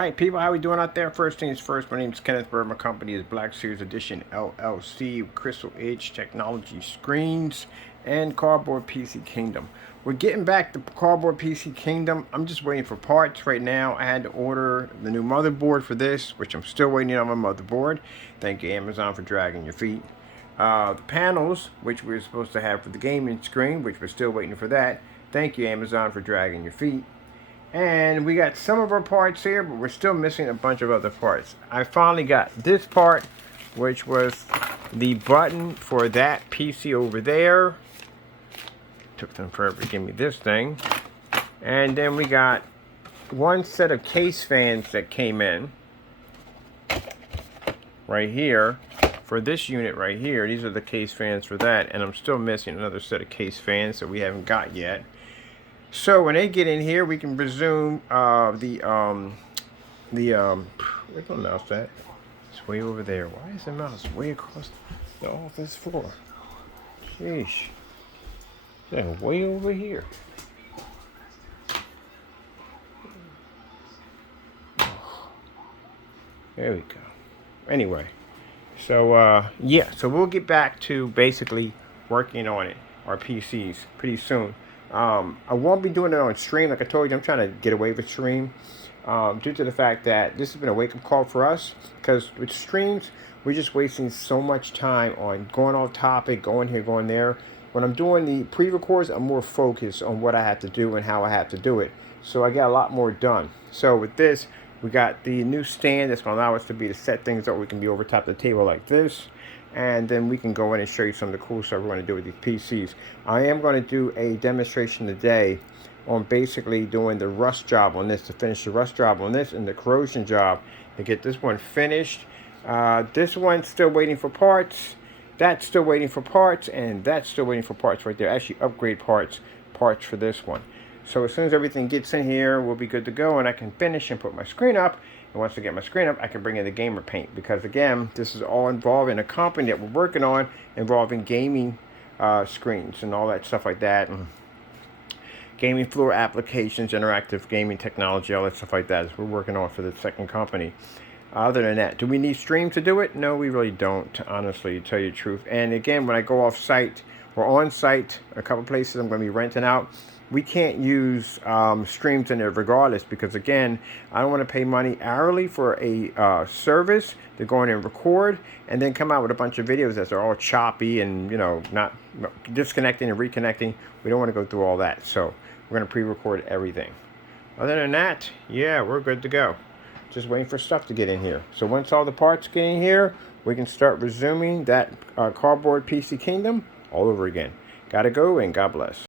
Alright people, how we doing out there? First things first, my name is Kenneth Bird. My company is Black Series Edition LLC, Crystal Edge Technology Screens, and Cardboard PC Kingdom. We're getting back to Cardboard PC Kingdom. I'm just waiting for parts right now. I had to order the new motherboard for this, which I'm still waiting on my motherboard. Thank you Amazon for dragging your feet. The panels, which we were supposed to have for the gaming screen, which we're still waiting for that. Thank you Amazon for dragging your feet. And we got some of our parts here, but we're still missing a bunch of other parts. I finally got this part, which was the button for that PC over there. Took them forever to give me this thing. And then we got one set of case fans that came in right here for this unit right here. These are the case fans for that, and I'm still missing another set of case fans that we haven't got yet. So when they get in here, we can resume where's the mouse at? It's way over there. Why is the mouse way across the office floor? Sheesh. It's way over here. There we go. Anyway, so yeah, so we'll get back to basically working on it, our PCs, pretty soon. I won't be doing it on stream. Like I told you, I'm trying to get away with stream due to the fact that this has been a wake-up call for us, because with streams we're just wasting so much time on going off topic, going here, going there. When I'm doing the pre-records, I'm more focused on what I have to do and how I have to do it, so I get a lot more done. So with this, we got the new stand that's going to allow us to set things up. We can be over top of the table like this, and then we can go in and show you some of the cool stuff we're going to do with these PCs. I am going to do a demonstration today on basically doing the rust job on this, to finish the rust job on this and the corrosion job to get this one finished. This one's still waiting for parts. That's still waiting for parts, and that's still waiting for parts right there. Actually, upgrade parts for this one. So as soon as everything gets in here, we'll be good to go, and I can finish and put my screen up. And once I get my screen up, I can bring in the gamer paint, because again, this is all involving a company that we're working on, involving gaming screens and all that stuff like that, and gaming floor applications, interactive gaming technology, all that stuff like that is we're working on for the second company. Other than that, do we need stream to do it? No, we really don't, honestly, to tell you the truth. And again, when I go off site or on site, a couple places I'm going to be renting out, we can't use streams in there regardless, because again, I don't want to pay money hourly for a service to go in and record and then come out with a bunch of videos that are all choppy and, you know, not disconnecting and reconnecting. We don't want to go through all that, so we're going to pre-record everything. Other than that, yeah, we're good to go. Just waiting for stuff to get in here. So once all the parts get in here, we can start resuming that Cardboard PC Kingdom all over again. Gotta go, and God bless.